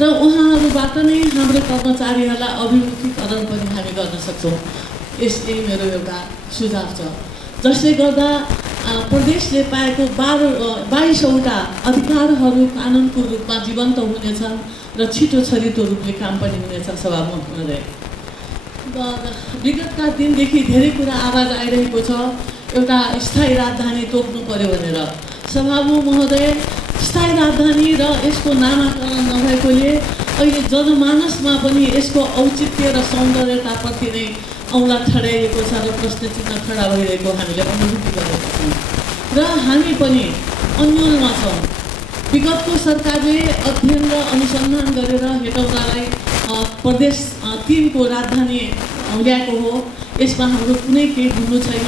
र उहाँहरूबाट नै हाम्रो कर्मचारीहरूलाई अभिमुखीकरण पनि हामी गर्न सक्छौँ। यही मेरो एउटा सुझाव छ, जसले गर्दा प्रदेशले पाएको 22वटा अधिकारहरू कानुनको रूपमा जीवन्त हुनेछन् र छिटो छरितो रूपले काम पनि हुनेछ। सभामुख महोदय, विगतका दिनदेखि धेरै कुरा आवाज आइरहेको छ एउटा स्थायी राजधानी तोक्नु पर्यो भनेर। सभामुख महोदय, स्थायी राजधानी र यसको नामाकरण नभएकोले अहिले जनमानसमा पनि यसको औचित्य र सौन्दर्यताप्रति नै औँला ठडाइएको छ र प्रश्न चिन्ह खडा भइरहेको हामीले अनुभूति गरेका छौँ र हामी पनि अन्यलमा छौँ। विगतको सरकारले अध्ययन र अनुसन्धान गरेर हेटौँडालाई प्रदेश 3 को राजधानी ल्याएको हो। यसमा हाम्रो कुनै केही भन्नु छैन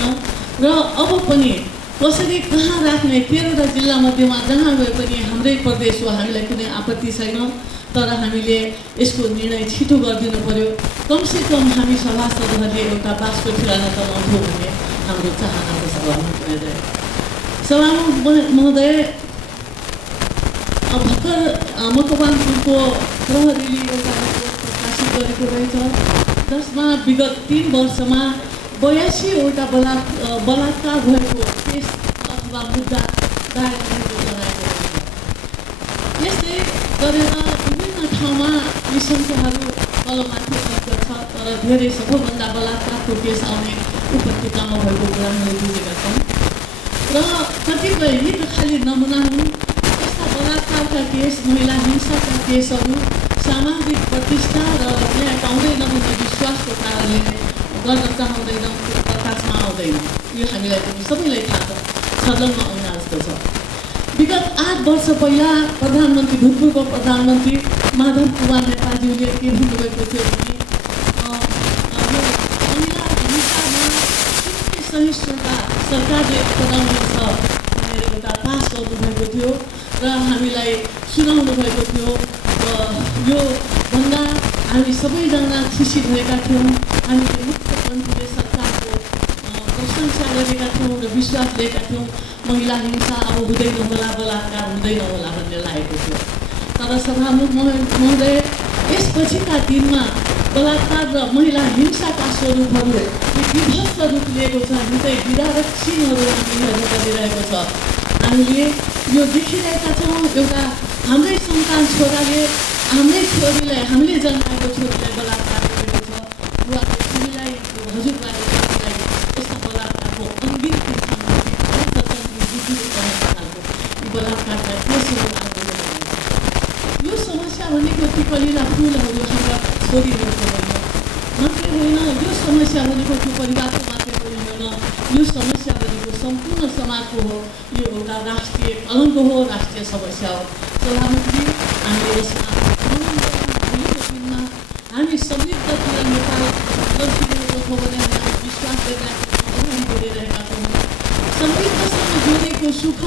र अब पनि कसरी कहाँ राख्ने 13वटा जिल्ला मध्येमा जहाँ गए पनि हाम्रै प्रदेश हो, हामीलाई कुनै आपत्ति छैन। तर हामीले यसको निर्णय छिटो गरिदिनु पर्यो। कमसेकम हामी सभासदहरूले एउटा बासको ठेगाना चलाउँछौँ भन्ने हाम्रो चाहना छ। सभामुख महोदय, भर्खर मकवानपुरको प्रहरीले एउटा रिपोर्ट प्रकाशित गरेको रहेछ, जसमा विगत 3 वर्षमा 82वटा बलात्कार भएको केस अथवा मुद्दा दायर गरेको जनाएको छ। यस्तै गरेर विभिन्न ठाउँमा निशंकहरू तलमाथि भएको छ, तर धेरै सबैभन्दा बलात्कारको केस आउने उपत्यकामा भएको कुरा हामीले बुझेका छौँ र कतिपय यी त खालि नमुना हुन्। यस्ता बलात्कारका केस, महिला हिंसाका केसहरू सामाजिक प्रतिष्ठा र न्याय पाउँदैन भन्ने विश्वासको कारणले गर्न चाहँदैनौँ, प्रकाशमा आउँदैन। यो हामीलाई पनि सबैलाई थाहा छ, छर्लङ्ग आउन जस्तो छ। विगत 8 वर्ष पहिला प्रधानमन्त्री, भूतपूर्व प्रधानमन्त्री माधव कुमार नेपालज्यूले के भन्नुभएको थियो भने महिला हिंसामा कुनै सहिष्णुता सरकारले अपनाउने छ भनेर एउटा पास गर्नुभएको थियो र हामीलाई सुनाउनु भएको थियो। यो भन्दा हामी सबैजना खुसी भएका थियौँ। हामीले मुक्तकण्ठले सरकारको प्रशंसा गरेका थियौँ र विश्वास लिएका थियौँ महिला हिंसा अब हुँदैन होला, बलात्कार हुँदैन होला भन्ने लागेको थियो। तर सभामुख महोदय, यसपछिका दिनमा बलात्कार र महिला हिंसाका स्वरूपहरू विभत्स रूप लिएको छ। हिजै विदारक सिनहरू हामी हेर्न परिरहेको छ। हामीले यो देखिरहेका छौँ, एउटा हाम्रै सन्तान छोराले हाम्रै छोरीलाई, हामीले जन्माएको छोरीलाई बलात्कार गरेको छ। बुवाको छोरीलाई, हजुरबाले छोरीलाई यस्ता बलात्कारको अनगिन्ती बलात्कारका केसहरू आएको। यो समस्या भनेको टिकलीका फुलहरू हाम्रा छोरीहरूको होइन मात्रै होइन, यो समस्या भनेको त्यो परिवारको मात्रै पनि होइन, यो समस्या भनेको सम्पूर्ण समाजको हो। यो एउटा राष्ट्रिय कलङ्क हो, राष्ट्रिय समस्या हो। सभामुखजी, हामीले यसमा भोलिको दिनमा हामी समृद्धतिर नेपाल लम्किरहेको छौँ भने हामी विश्वास गरिरहेका छौँ। समृद्धसँग जोडिएको सुख,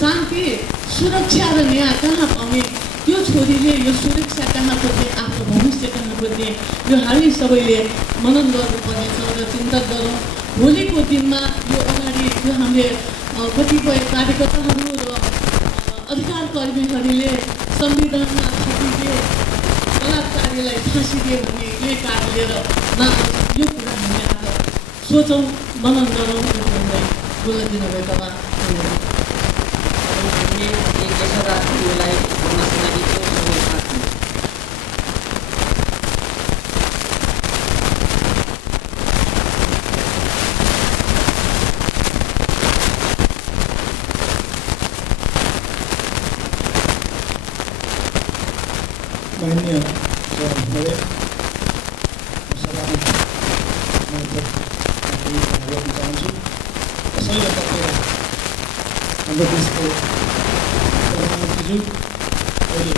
शान्ति, सुरक्षा र न्याय कहाँ पाउने, त्यो छोरीले यो सुरक्षा कहाँ खोज्ने, आफ्नो भविष्य कहाँ खोज्ने, यो हामी सबैले मनन गर्नुपर्नेछ र चिन्तन गरौँ। भोलिको दिनमा यो अगाडि जो हामीले कतिपय कार्यकर्ताहरू र अधिकार कर्मीहरूले संविधानमा थपिदिए, बलात्कारीलाई फाँसी दिए भन्ने यही कार्य लिएर नआओस्। यो कुरा हामीले आज सोचौँ, मनन गरौँ। बोल्न दिनुभएकोमा माननीय महोदय, सभामुख गर्न चाहन्छु। सबैभन्दा पहिला हाम्रो देशको प्रधानमन्त्रीज्यू अहिले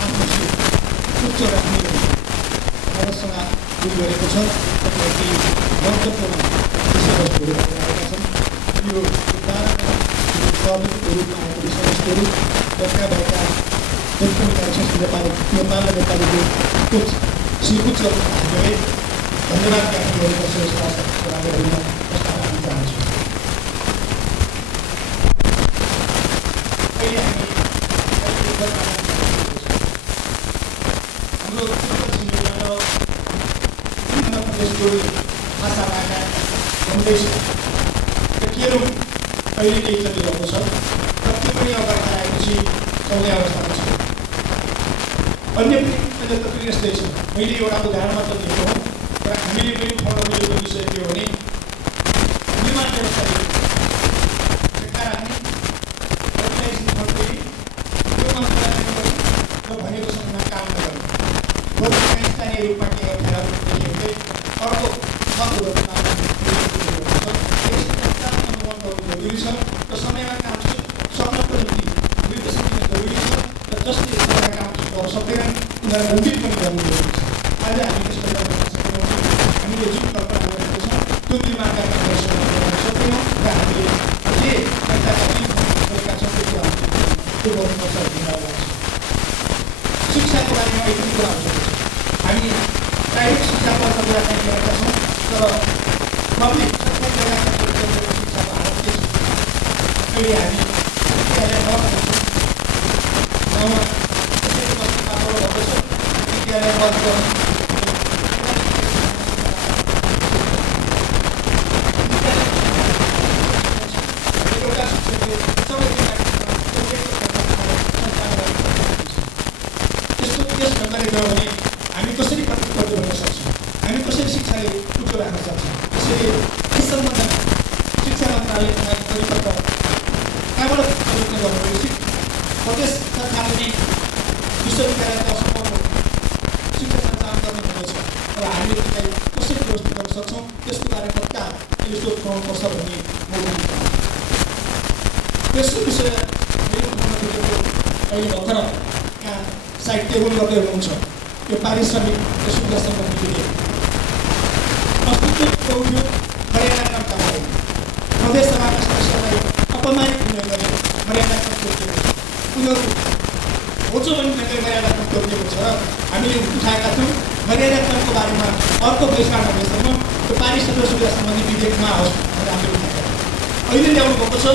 हामीले उच्च राख्ने अवस्थासँग दुर गरेको छ। कतिपय महत्त्वपूर्ण विषयवस्तुहरू आएका छन्। यो स्वाभाविक रूपमा आएको विषयवस्तुहरू दर्ता भएका नेपाल र नेपालीको कोच श्री उच्च गए धन्यवाद ज्ञापन गरेको छु। यस्ता कुराहरूमा प्रस्ताव राख्न चाहन्छु। अहिले हामी हाम्रो प्रदेशको भाषा भाका बन्दैछ र केरु अहिले नै चलिरहेको छ र त्यो पनि अगाडि आएपछि चल्ने अवस्थामा छ। अन्य पनि अहिले त पनि यस्तै छ। मैले एउटा उदाहरण मात्र दिएको हो र हामीले पनि ठाउँमा मिलेको विषय के हो भने निर्माण व्यवसायी भनेको समयमा काम नगर्ने स्थानीय रूपमा के अर्को जरुरी छ र समयमा काम सक्नको निम्ति निर्देशन दिन जरुरी छ र जसले समयमा काम गर्न सक्दैन उनीहरूलाई रञ्जित पनि गर्नु जरुरी छ। आज हामी त्यसको गर्न सक्दैनौँ। हामीले जुन कल्पना गरेको छ त्यो निर्माणका काम गर्न सक्दैनौँ र हामीले जे जनताका बिच गरेका छौँ त्यो गर्नुपर्छ भन्ने लाग्छ। शिक्षाको बारेमा यति कुराहरू छ। हामी प्राइभेट शिक्षाबाट कुराकानी गरेका छौँ तर पब्लिक सरकारी शिक्षाको हालत के छ? अहिले हामी विद्यालय गाउँमा कसरी बस्ने पात्र भएको छ विद्यालय बन्द गर्ने भने हामी कसरी प्रतिबद्ध हुन सक्छौँ? हामी कसरी शिक्षाले उच्च राख्न सक्छौँ? त्यसैले यस सम्बन्धमा शिक्षा मन्त्रालयमा परिपत्र कहाँबाट परिवर्तन गर्नुपर्छ? प्रदेश सरकारले नै विश्वविद्यालयको सम्पूर्ण शिक्षा सञ्चालन गर्नुहुनेछ र हामीले त्यसलाई कसरी व्यवस्थित गर्न सक्छौँ त्यसको बारेमा तत्काल यसो सोच्नुपर्छ भन्ने म तेस्रो विषय अहिले भर्खर यहाँ साहित्य गर्दै हुनुहुन्छ यो पारिश्रमिक सुविधा सम्बन्धी विधेयक अस्तित्व उठ्यो मर्यादाक्रमका बारेमा प्रदेश सभाका सदस्यलाई अपमानित हुने गरी मर्यादाक्रम तोकिएको छ। उनीहरू होचो पनि मर्यादाक्रम तोकिएको छ र हामीले उठाएका छौँ मर्यादाक्रमको बारेमा अर्को बहिष्कार नभएसम्म यो पारिश्रमिक सुविधा सम्बन्धी विधेयकमा आओस् भनेर हामीले उठाएका छौँ। अहिले ल्याउनु भएको छ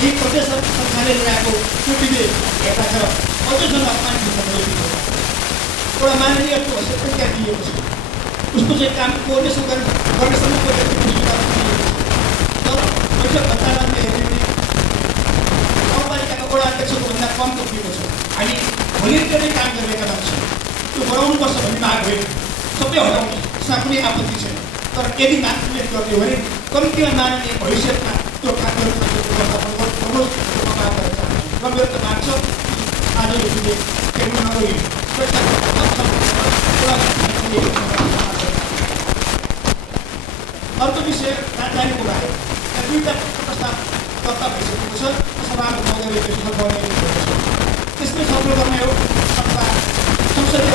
यी प्रदेश सरकारले ल्याएको त्यो विधेयक हेर्दाखेरि अझ झन् अपमानित हुने विधेयक एउटा माननीयको हैसियत पनि त्यहाँ दिएको छ। उसको चाहिँ काम कोअर्डिनेसन गर्नेसम्म तर पैसा भत्तामा हेर्ने भने गाउँपालिकाको वडा अध्यक्षको भन्दा कम तोकिएको छ। हामी भोलिन्टियरले काम गरिरहेका मान्छौँ त्यो बढाउनुपर्छ भन्ने माग होइन। सबै हटाउने त्यसमा कुनै आपत्ति छैन तर यदि मान्छेले गर्ने हो भने कम्तीमा माननीय भविष्यमा त्यो कार्यक्रम गर्नुहोस् माग गर्न चाहन्छु र मेरो त माग छ आज यो विधेयक केही नगरी अर्को विषय राजधानीको बारे दुईवटा प्रस्ताव दर्ता भइसकेको छ। सभाको महोदयले त्यसमा बनाइएको छ। त्यसले छलफल गर्ने हो अथवा संसदीय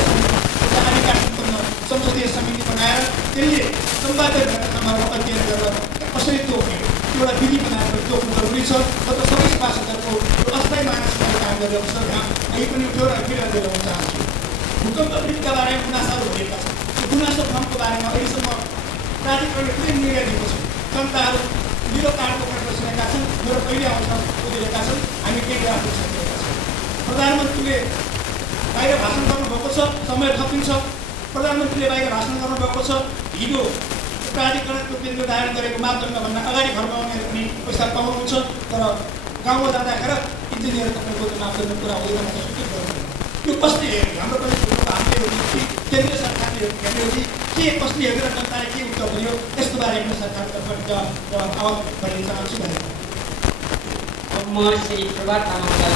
संसदीय समिति बनाएर त्यसले सम्पादन घटनामा अध्ययन गरेर कसरी तोक्ने एउटा विधि बनाएर तोक्नु जरुरी छ। र सबै सभासदहरूको अस्थायी मानसिकताले काम गरिरहेको छ। यहाँ यही पनि उठ्यो र फेरि अझै ल्याउन चाहन्छु। भूकम्प पीडितका बारेमा गुनासाहरू भएका छन्। त्यो गुनासो फर्मको बारेमा अहिलेसम्म प्राधिकरणले कुनै निर्णय दिएको छ? जनताहरू निरो कार्डको प्रश्न सुनेका छन्। मेरो कहिले आउँछ बुझिरहेका छन्। हामी केही राख्न सकिरहेका छौँ। प्रधानमन्त्रीले बाहिर भाषण गर्नुभएको छ। समय थपिन्छ। प्रधानमन्त्रीले बाहिर भाषण गर्नुभएको छ। हिजो प्राधिकरणको केन्द्र दायरा गरेको मापदण्डभन्दा अगाडि घरमा आउनेहरू पनि पैसा पाउनुहुन्छ तर गाउँमा जाँदाखेरि इन्जिनियर तपाईँको मापदण्ड पुरा हुँदैन भने के गर्नु? यो कसले हेर्ने? हाम्रो प्रदेशको हामीले हेर्ने कि केन्द्रीय सरकारले हेर्ने हो कि के कसले हेरेर जनताले के उत्तर दियो यसको बारेमा सरकारतर्फबाट आवाज गर्न चाहन्छु भने म श्री प्रभात तामाङलाई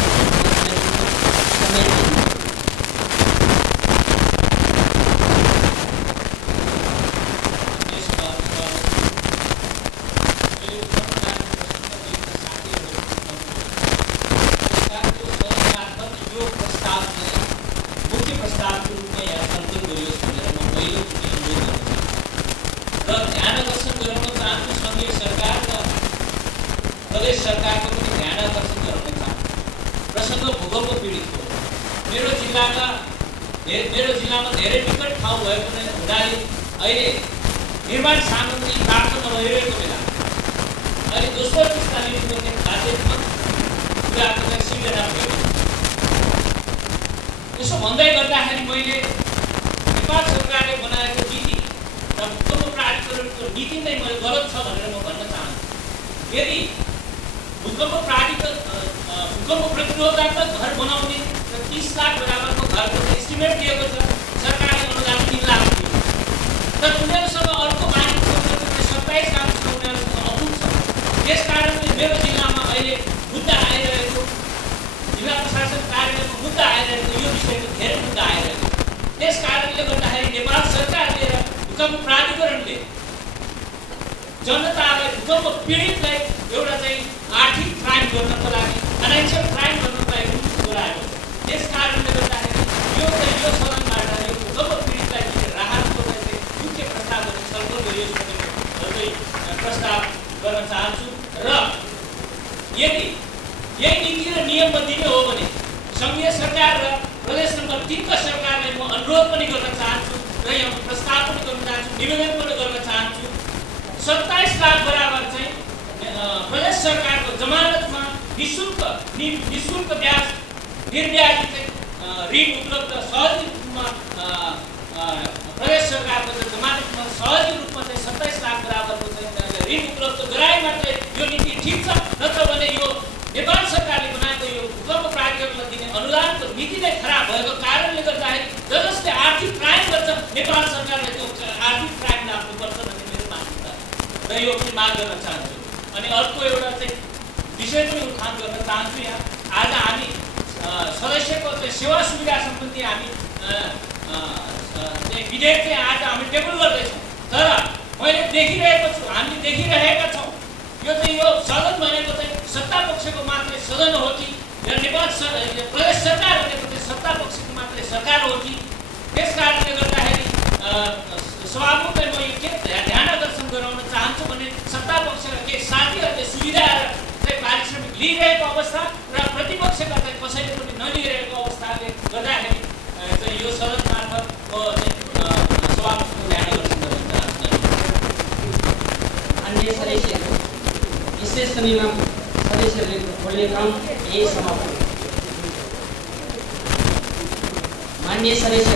सरकारको पनि ध्यान आकर्षित गराउन चाहन्छु। प्रसङ्ग भूकम्प पीडित हो। मेरो जिल्लामा धेरै विकट ठाउँ भएको हुनाले अहिले निर्माण सामग्री प्राप्त नभइरहेको बेला अहिले दोस्रो किस्ता लिनु पर्ने बाध्यतामा कुराको चाहिँ सिर्जना भयो। यसो भन्दै गर्दाखेरि मैले नेपाल सरकारले बनाएको नीति र भूकम्प प्राधिकरणको नीति नै मैले गलत छ भनेर म भन्न चाहन्छु। यदि भूकम्प प्रतिरोधात्मक घर बनाउने र 30 लाख बराबरको घरको एस्टिमेट दिएको छ, सरकारले अनुदान 3 लाख दियो, तर उनीहरूसँग अर्को बाँकी 27 लाख छ, उनीहरूसँग अपुग छ। त्यस कारणले मेरो जिल्लामा अहिले मुद्दा आइरहेको, जिल्ला प्रशासन कार्यालयमा मुद्दा आइरहेको, यो विषयको धेरै मुद्दा आइरहेको छ। त्यस कारणले गर्दाखेरि नेपाल सरकारले र भूकम्प प्राधिकरणले जनतालाई, भूकम्प पीडितलाई एउटा चाहिँ आर्थिक क्राइम गर्नको लागि, फाइनेन्सियल क्राइम गर्नको लागि बोलाएको छ। त्यस कारणले गर्दाखेरि यो सदनबाट यो भूकम्प पीडितलाई दिने राहतको चाहिँ मुख्य प्रस्तावहरू छलफल गरियोस् भन्ने प्रस्ताव गर्न चाहन्छु। र यदि यही नीति र नियमबद्धि नै हो भने सङ्घीय सरकार र प्रदेश नम्बर 3 का सरकारलाई म अनुरोध पनि गर्न चाहन्छु र यहाँ प्रस्ताव पनि गर्न चाहन्छु, निवेदन पनि गर्न चाहन्छु। 27 लाख बराबर चाहिँ प्रदेश सरकारको जमानतमा निःशुल्क ब्याज निर्ब्याजी चाहिँ ऋण उपलब्ध सहज रूपमा प्रदेश सरकारको जमानतमा सहज रूपमा चाहिँ 27 लाख बराबरको चाहिँ ऋण उपलब्ध गराए मात्रै यो नीति ठिक छ। नत्र भने यो नेपाल सरकारले बनाएको यो भूकम्प प्राधिकरणलाई दिने अनुदानको नीति नै खराब भएको कारणले गर्दाखेरि जसले आर्थिक क्राइम गर्छ नेपाल सरकारले त्यो आर्थिक क्राइम लाग्नुपर्छ भन्ने मेरो मान्यता र यो पनि माग गर्न चाहन्छु। अनि अर्को एउटा चाहिँ विषय पनि उत्थान गर्न चाहन्छु। यहाँ आज हामी सदस्यको चाहिँ सेवा सुविधा सम्बन्धी हामी विधेयक चाहिँ आज हामी टेबल गर्दैछौँ, तर मैले देखिरहेको छु, हामीले देखिरहेका छौँ यो चाहिँ यो सदन भनेको चाहिँ सत्ता पक्षको मात्रै सदन हो कि नेपाल प्रदेश सरकार भनेको चाहिँ सत्ता पक्षको मात्रै सरकार हो कि? त्यस कारणले गर्दाखेरि सभामुखलाई म यो के ध्यान आकर्षण गराउन चाहन्छु भने सत्ता पक्षका केही साथीहरूले सुविधा चाहिँ पारिश्रमिक लिइरहेको अवस्था र प्रतिपक्षका चाहिँ कसैले पनि नलिइरहेको अवस्थाले गर्दाखेरि चाहिँ यो सदन मार्फत सभामुखको ध्यान आकर्षण गर्न चाहन्छु। अन्य सदस्य विशेष समयमा सदस्यहरूले बोल्ने क्रम यही समाप्त। माननीय सदस्य